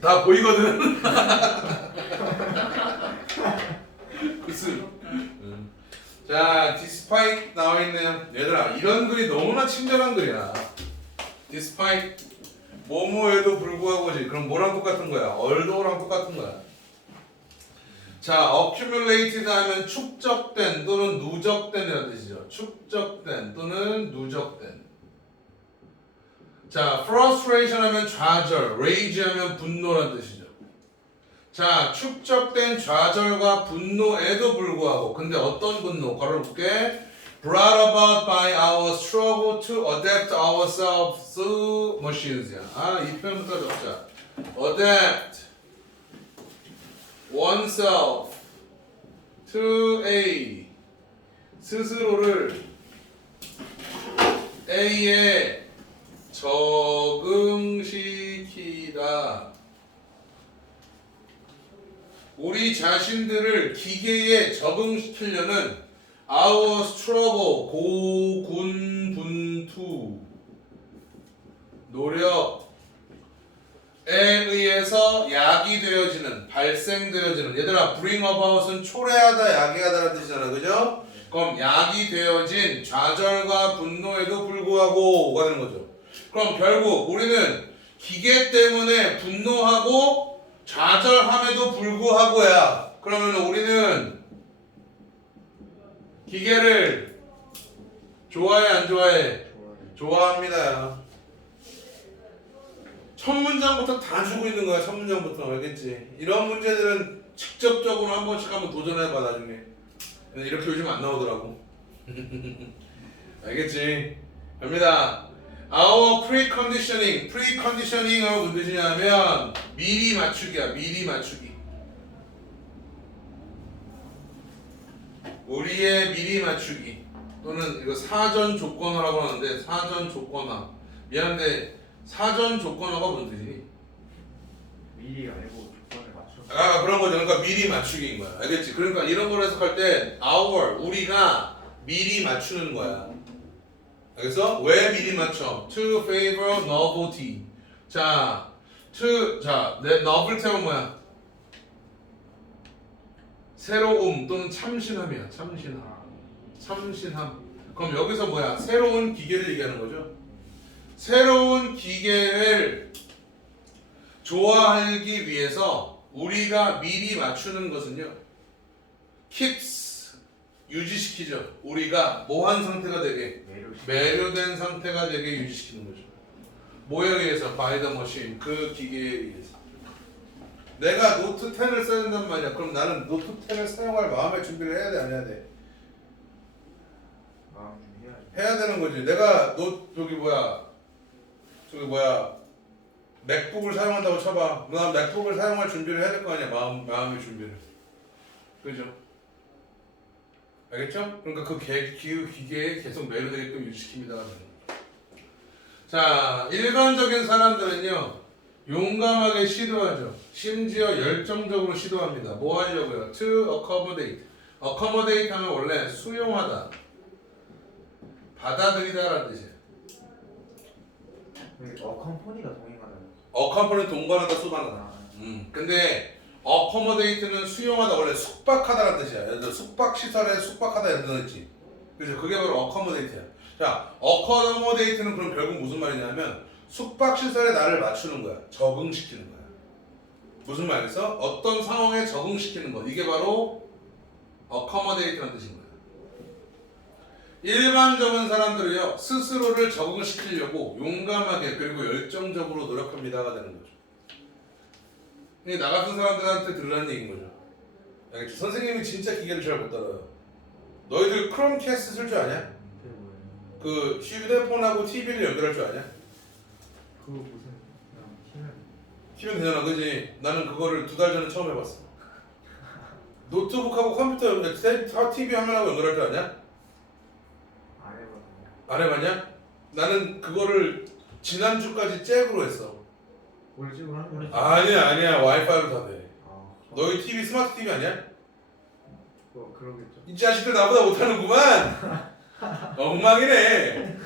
다 보이거든. 글쎄. 음. 자, despite 나와 있네요. 얘들아, 이런 글이 너무나 친절한 글이야. despite 뭐뭐에도 불구하고지. 그럼 뭐랑 똑같은 거야? althouggh랑 똑같은 거야. 자, accumulated 하면 축적된 또는 누적된이라는 뜻이죠. 축적된 또는 누적된. 자, frustration 하면 좌절, rage 하면 분노란 뜻이죠. 자, 축적된 좌절과 분노에도 불구하고, 근데 어떤 분노? 걸어볼게. brought about by our struggle to adapt ourselves to machines. 아, 이 표현부터 적자. adapt oneself to A. 스스로를 A에 적응시키다. 우리 자신들을 기계에 적응시키려는 our struggle 고군분투 노력에 의해서 야기되어지는 발생되어지는 얘들아 bring about은 초래하다 야기하다라는 뜻이잖아 그죠? 그럼 야기되어진 좌절과 분노에도 불구하고가 되는 거죠. 그럼 결국 우리는 기계 때문에 분노하고 좌절함에도 불구하고야. 그러면 우리는 기계를 좋아해 안 좋아해? 좋아합니다. 첫 문장부터 다 주고 있는 거야. 첫 문장부터 알겠지? 이런 문제들은 직접적으로 한 번씩 한번 도전해봐 나중에. 이렇게 요즘 안 나오더라고. 알겠지? 갑니다. Our preconditioning, preconditioning은 무슨 뜻이냐면 미리 맞추기야, 미리 맞추기. 우리의 미리 맞추기 또는 이거 사전 조건어라고 하는데 사전 조건어. 미안한데 사전 조건어가 뭔 뜻이니? 미리 알고 조건을 맞춰. 아 그런 거죠. 그러니까 미리 맞추기인 거야. 알겠지? 그러니까 이런 걸 해석할 때 our 우리가 미리 맞추는 거야. 알겠어? 왜 미리 맞춰? To favor novelty. 자, to 자 내 novelty는 뭐야? 새로움 또는 참신함이야. 참신함. 참신함. 그럼 여기서 뭐야? 새로운 기계를 얘기하는 거죠. 새로운 기계를 좋아하기 위해서 우리가 미리 맞추는 것은요. keeps 유지시키죠. 우리가 뭐한 상태가 되게. 매료된 상태가 되게 유지시키는 거죠. 뭐에 의해서 the machine 그 기계에 의해서. 내가 노트 10을 써야 된단 말이야. 그럼 나는 노트 10을 사용할 마음의 준비를 해야 돼, 안 해야 돼? 해야 되는 거지. 내가 노 저기 뭐야 저기 뭐야 맥북을 사용한다고 쳐봐. 난 맥북을 사용할 준비를 해야 될 거 아니야. 마음 마음의 준비를. 그죠? 알겠죠? 그러니까 그 개, 기, 기계에 계속 매료되게끔 유지시킵니다. 자, 일반적인 사람들은요, 용감하게 시도하죠. 심지어 열정적으로 시도합니다. 뭐 하려고요? To accommodate. accommodate 하면 원래 수용하다. 받아들이다라는 뜻이에요. 근데 어 컴퍼니가 동행하는. 어컴퍼는 동반하다, 수반하다. 아, 음, 근데 accommodate는 수용하다 원래 숙박하다라는 뜻이야. 예를 숙박 시설에 숙박하다 이런 뜻 있지. 그래서 그게 바로 accommodate야. 자, accommodate는 그럼 결국 무슨 말이냐면 숙박 시설에 나를 맞추는 거야. 적응시키는 거야. 무슨 말이겠어? 어떤 상황에 적응시키는 거. 이게 바로 accommodate라는 뜻인 거야. 일반적인 사람들이요 스스로를 적응시키려고 용감하게 그리고 열정적으로 노력합니다가 되는 거죠. 근데 나 같은 사람들한테 들으라는 얘기인 거죠. 알겠지? 선생님이 진짜 기계를 잘 못 따라요. 너희들 크롬캐스트 쓸 줄 아냐? 그 휴대폰하고 TV를 연결할 줄 아냐? 그거 무슨 그냥 키면 되잖아, 그지? 나는 그거를 두 달 전에 처음 해봤어. 노트북하고 컴퓨터 연결, TV 화면하고 연결할 줄 아냐? 안 해봤는데. 안 해봤냐? 나는 그거를 지난주까지 잭으로 했어. 원래 지금 하는 거는. 아니야, 아니야. 와이파이로 다 돼. 아. 너희 TV 스마트 TV 아니야? 뭐 그러겠죠. 이 자식들 나보다 못하는구만. 엉망이네.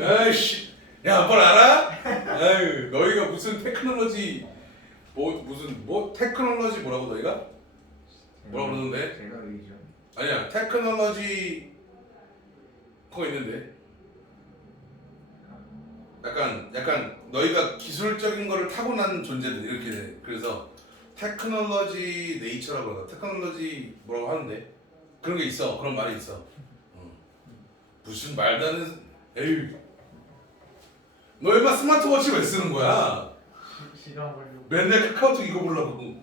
아이씨, 야, 뭘 알아? 아유, 너희가 무슨 테크놀로지 뭐 무슨 뭐 테크놀로지 뭐라고 너희가? 뭐라 그러는데? 제가 의죠. 아니야, 테크놀로지 그거 있는데. 약간 약간 너희가 기술적인 거를 타고난 존재들 이렇게 돼. 그래서 테크놀로지 네이처라고 하나? 테크놀로지 뭐라고 하는데? 그런 게 있어. 그런 말이 있어. 어. 무슨 말도 안 되는 에이 너 얼마 스마트워치 왜 쓰는 거야. 맨날 카카오톡 이거 보려고.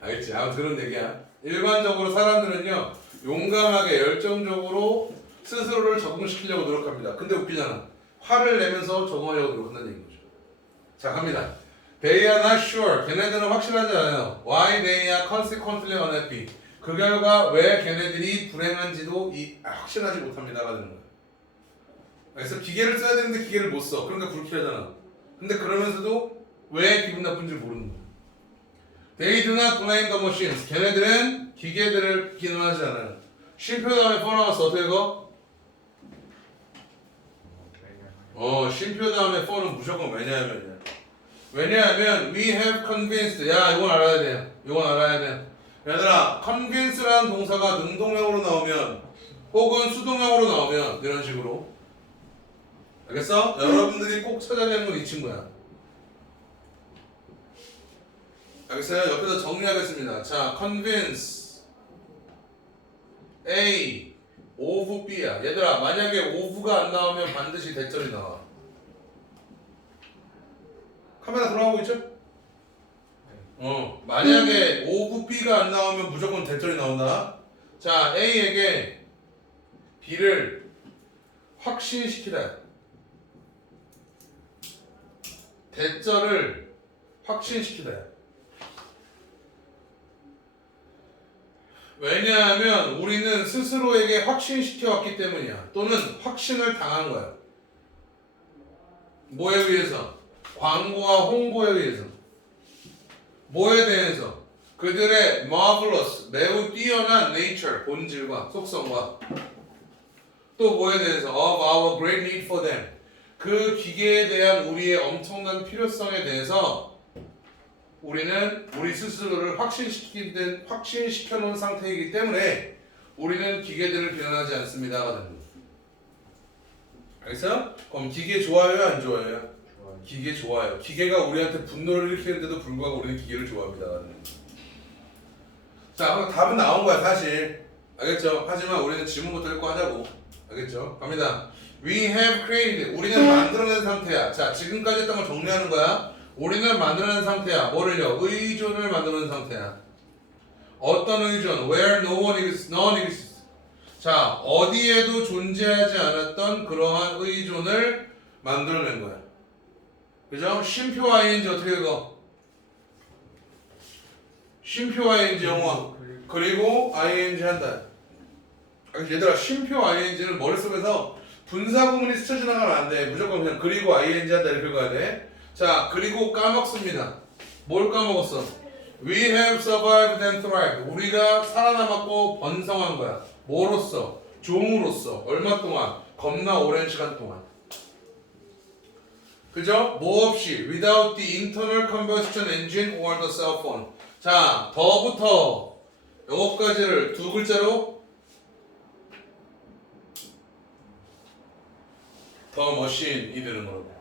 알겠지? 아무튼 그런 얘기야. 일반적으로 사람들은요 용감하게 열정적으로 스스로를 적응시키려고 노력합니다 근데 웃기잖아 화를 내면서 적응하려고 노력한다는 얘기인 거죠 자 갑니다 They are not sure 걔네들은 확실하지 않아요 Why they are consequently unhappy 그 결과 왜 걔네들이 불행한지도 이, 아, 확실하지 못합니다가 되는 거예요 그래서 기계를 써야 되는데 기계를 못 써. 그러니까 불쾌하잖아. 근데 그러면서도 왜 기분 나쁜지 모르는 거야. They do not blame the machines. 걔네들은 기계들을 비난하지 않아요. 쉼표 다음에 뻔 나왔어. 어떻게 읽 어? 어, 쉼표 다음에 뻔은 무조건 왜냐하면이야. 왜냐하면 we have convinced. 야, 이건 알아야 돼. 이건 알아야 돼. 얘들아, convince라는 동사가 능동형으로 나오면 혹은 수동형으로 나오면 이런 식으로 알겠어? 여러분들이 꼭 찾아내는 건 이 친구야. 알겠어요? 옆에서 정리하겠습니다. 자, convince A of B야. 얘들아, 만약에 of가 안 나오면 반드시 대절이 나와. 카메라 돌아가고 있죠? 어, 만약에 of B가 안 나오면 무조건 대절이 나온다. 자, A에게 B를 확신시키라. 대절을 확신시키다. 왜냐하면 우리는 스스로에게 확신시켜 왔기 때문이야. 또는 확신을 당한 거야. 뭐에 의해서? 광고와 홍보에 의해서. 뭐에 대해서? 그들의 marvelous, 매우 뛰어난 nature, 본질과 속성과 또 뭐에 대해서? of our great need for them. 그 기계에 대한 우리의 엄청난 필요성에 대해서 우리는 우리 스스로를 확신시킨 확신시켜 놓은 상태이기 때문에 우리는 기계들을 비난하지 않습니다가 됩니다. 알겠어요? 그럼 기계 좋아요, 안 좋아요? 좋아요. 기계 좋아요. 기계가 우리한테 분노를 일으키는데도 불구하고 우리는 기계를 좋아합니다. 자, 그럼 답은 나온 거야, 사실. 알겠죠? 하지만 우리는 질문부터 읽고 하자고. 알겠죠? 갑니다. We have created. 우리는 만들어낸 상태야. 자, 지금까지 했던 걸 정리하는 거야. 우리는 만들어낸 상태야. 뭐를요? 의존을 만들어낸 상태야. 어떤 의존? Where no one exists. None exists. 자, 어디에도 존재하지 않았던 그러한 의존을 만들어낸 거야. 그죠? 쉼표 ing 어떻게 읽어? 쉼표 ing 그리고 그리고 ing 한다. 아, 얘들아 쉼표 ing는 머릿속에서 분사 구문이 스쳐 지나가면 안 돼. 무조건 그냥 그리고 ing 한다 이렇게 읽어야 돼. 자 그리고 까먹습니다. 뭘 까먹었어? We have survived and thrived. 우리가 살아남았고 번성한 거야. 뭐로써? 종으로서. 얼마 동안? 겁나 오랜 시간 동안. 그죠? 뭐 없이 without the internal combustion engine or the cell phone. 자, 더부터 요거까지를 두 글자로 더 머신이 되는 거라고.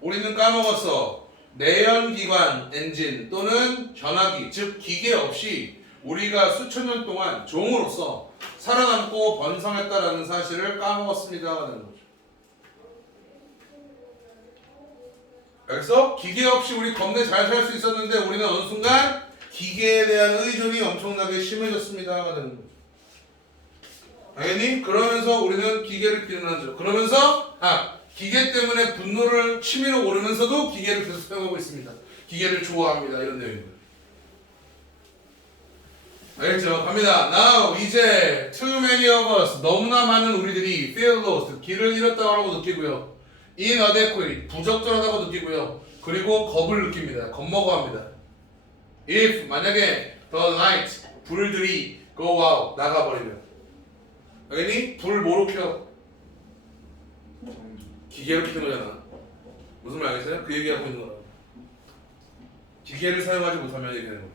우리는 까먹었어. 내연기관 엔진 또는 전화기, 즉 기계 없이 우리가 수천 년 동안 종으로서 살아남고 번성했다라는 사실을 거죠. 알겠어? 기계 없이 우리 겁내 잘 살 수 있었는데 우리는 어느 순간 기계에 대한 의존이 엄청나게 심해졌습니다 가 되는 거죠. 알겠니? 그러면서 우리는 기계를 비난하죠. 그러면서 아 기계 때문에 분노를 치밀어 오르면서도 기계를 계속 사용하고 있습니다. 기계를 좋아합니다. 이런 내용입니다. 알겠죠? 갑니다. Now 이제 too many of us 너무나 많은 우리들이 feel lost 길을 잃었다고 느끼고요. inadequate 부적절하다고 느끼고요. 그리고 겁을 느낍니다. 겁먹어 합니다. If 만약에 the light 불들이 go out 나가버리면 알겠니? 불 뭐로 켜? 기계로 키는 거잖아. 무슨 말 알겠어요? 그 얘기하고 있는 거라. 기계를 사용하지 못하면 얘기하는 거.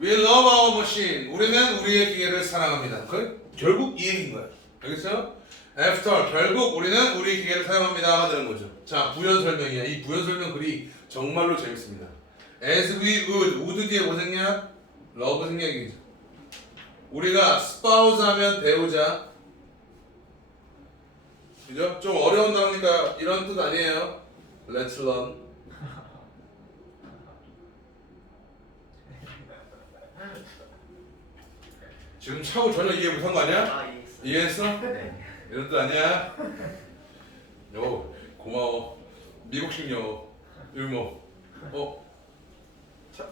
We love our machine. 우리는 우리의 기계를 사랑합니다. 그 결국 이 얘기인 거야. 알겠어요? After 결국 우리는 우리 기계를 사용합니다가 되는 거죠. 자 부연 설명이야. 이 부연 설명 글이 정말로 재밌습니다. As we would, would 뒤에 뭐 생략? love 생략이죠. 우리가 spouse 하면 배우자. 그죠? 좀 어려운 단어니까 이런 뜻 아니에요. Let's learn. 지금 차고 전혀 이해 못한 거 아니야? 아 예. 이해했어? 네. 이런 뜻 아니야? 요 고마워. 미국식 영어. 유모. 어? 차...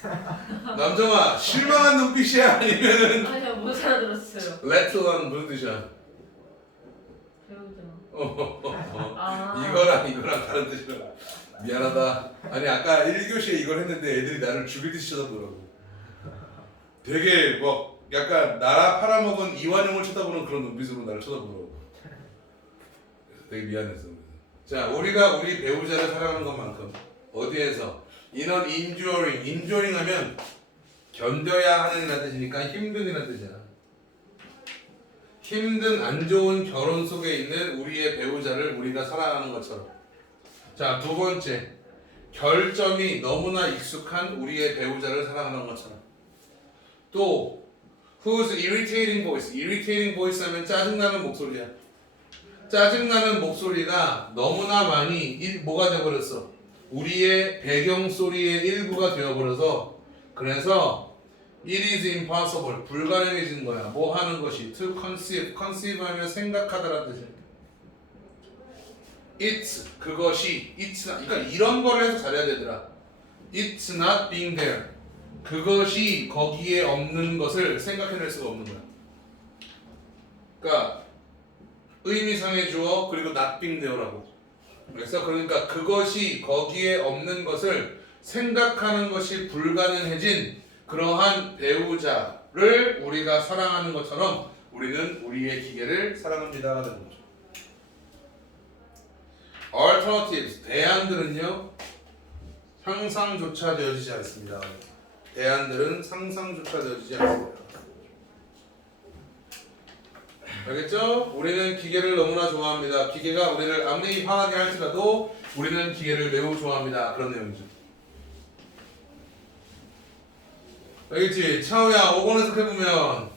남정아 실망한 눈빛이야 아니면은 아니요 못 알아들었어요. Let's learn 무슨 뜻이야? 배우자. 어, 어, 어. 아. 이거랑 이거랑 다른 뜻이라 미안하다. 아니 아까 1교시에 이걸 했는데 애들이 나를 죽이듯이 쳐다보더라고. 되게 뭐 약간 나라 팔아먹은 이완용을 쳐다보는 그런 눈빛으로 나를 쳐다보더라고. 그래서 되게 미안했어 자 우리가 우리 배우자를 사랑하는 것만큼 어디에서? 인원 enduring enduring 하면 견뎌야 하는 이라는 뜻이니까 힘든 이라는 뜻이야 힘든 안 좋은 결혼 속에 있는 우리의 배우자를 우리가 사랑하는 것처럼. 자 두 번째. 결점이 너무나 익숙한 우리의 배우자를 사랑하는 것처럼. 또 whose irritating voice? irritating voice 하면 짜증나는 목소리야. 짜증나는 목소리가 너무나 많이 일, 뭐가 되어버렸어? 우리의 배경 소리의 일부가 되어버려서 그래서 It is impossible. 불가능해진 거야. 뭐 하는 것이 to conceive. conceive 하면 생각하다라는 뜻이야. It's 그것이 it's not, 그러니까 이런 거를 해서 잘해야 되더라. It's not being there. 그것이 거기에 없는 것을 생각해낼 수가 없는 거야. 그러니까 의미상의 주어 그리고 not being there라고. 그래서 그러니까 그것이 거기에 없는 것을 생각하는 것이 불가능해진 그러한 배우자를 우리가 사랑하는 것처럼 우리는 우리의 기계를 사랑합니다가 되는 거죠. alternatives 대안들은요 상상조차 되어지지 않습니다. 대안들은 상상조차 되어지지 않습니다. 알겠죠? 우리는 기계를 너무나 좋아합니다. 기계가 우리를 아무리 화나게 할지라도 우리는 기계를 매우 좋아합니다. 그런 내용이죠. 알겠지? 차우야 5번 해석해보면.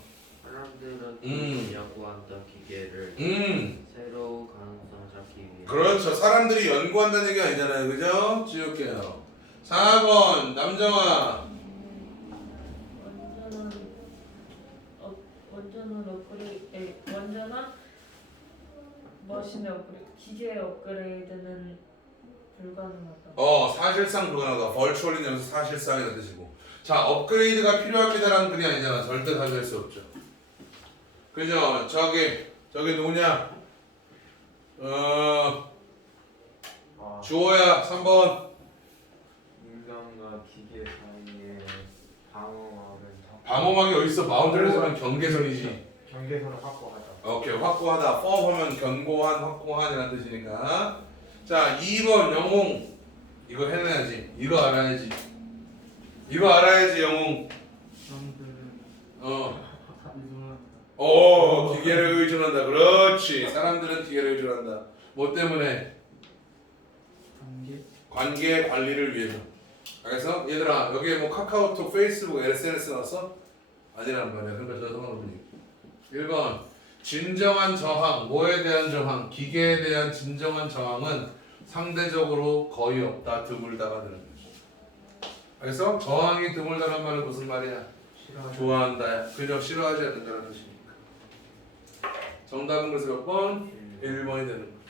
사람들은 음. 연구한다 기계를. 음. 새로 가능성 찾기 위해. 그렇죠. 사람들이 연구한다는 얘기 아니잖아요. 그죠? 지울게요. 4번 남정아. 어, 업그레이드 에, 머신의 업그레이드 기계의 업그레이드는 불가능하다. 어 사실상 불가능하다. 벌추얼린 여기서 사실상이라는 뜻이고 자 업그레이드가 필요합니다라는 글이 아니잖아. 절대 가져갈 수 없죠. 그죠? 저기 저기 누구냐? 어 아, 주호야 3번. 인간과 기계 사이의 방어막을 다- 방어막이 어딨어? 바운드리에서는 경계선이지. 경계선을 확보하자. 오케이 확고하다. 펌하면 견고한 확고한이라는 뜻이니까. 자 2번 영웅. 이거 해내야지. 이거 알아야지 이거 알아야지 영웅. 어. 어 기계를 의존한다. 그렇지. 사람들은 기계를 의존한다. 뭐 때문에? 관계? 관계 관리를 위해서. 알겠어? 얘들아 여기에 뭐 카카오톡 페이스북 SNS 나왔어? 아니란 말이야. 그러니까 저 상관없니 1번. 진정한 저항 뭐에 대한 저항 기계에 대한 진정한 저항은 상대적으로 거의 없다. 드물다가 되는 알겠어? 저항이 드물다는 말은 무슨 말이야? 좋아한다 그저 싫어하지 않는다는 뜻이니까 정답은 그래서 몇 번? 1번이 되는 거야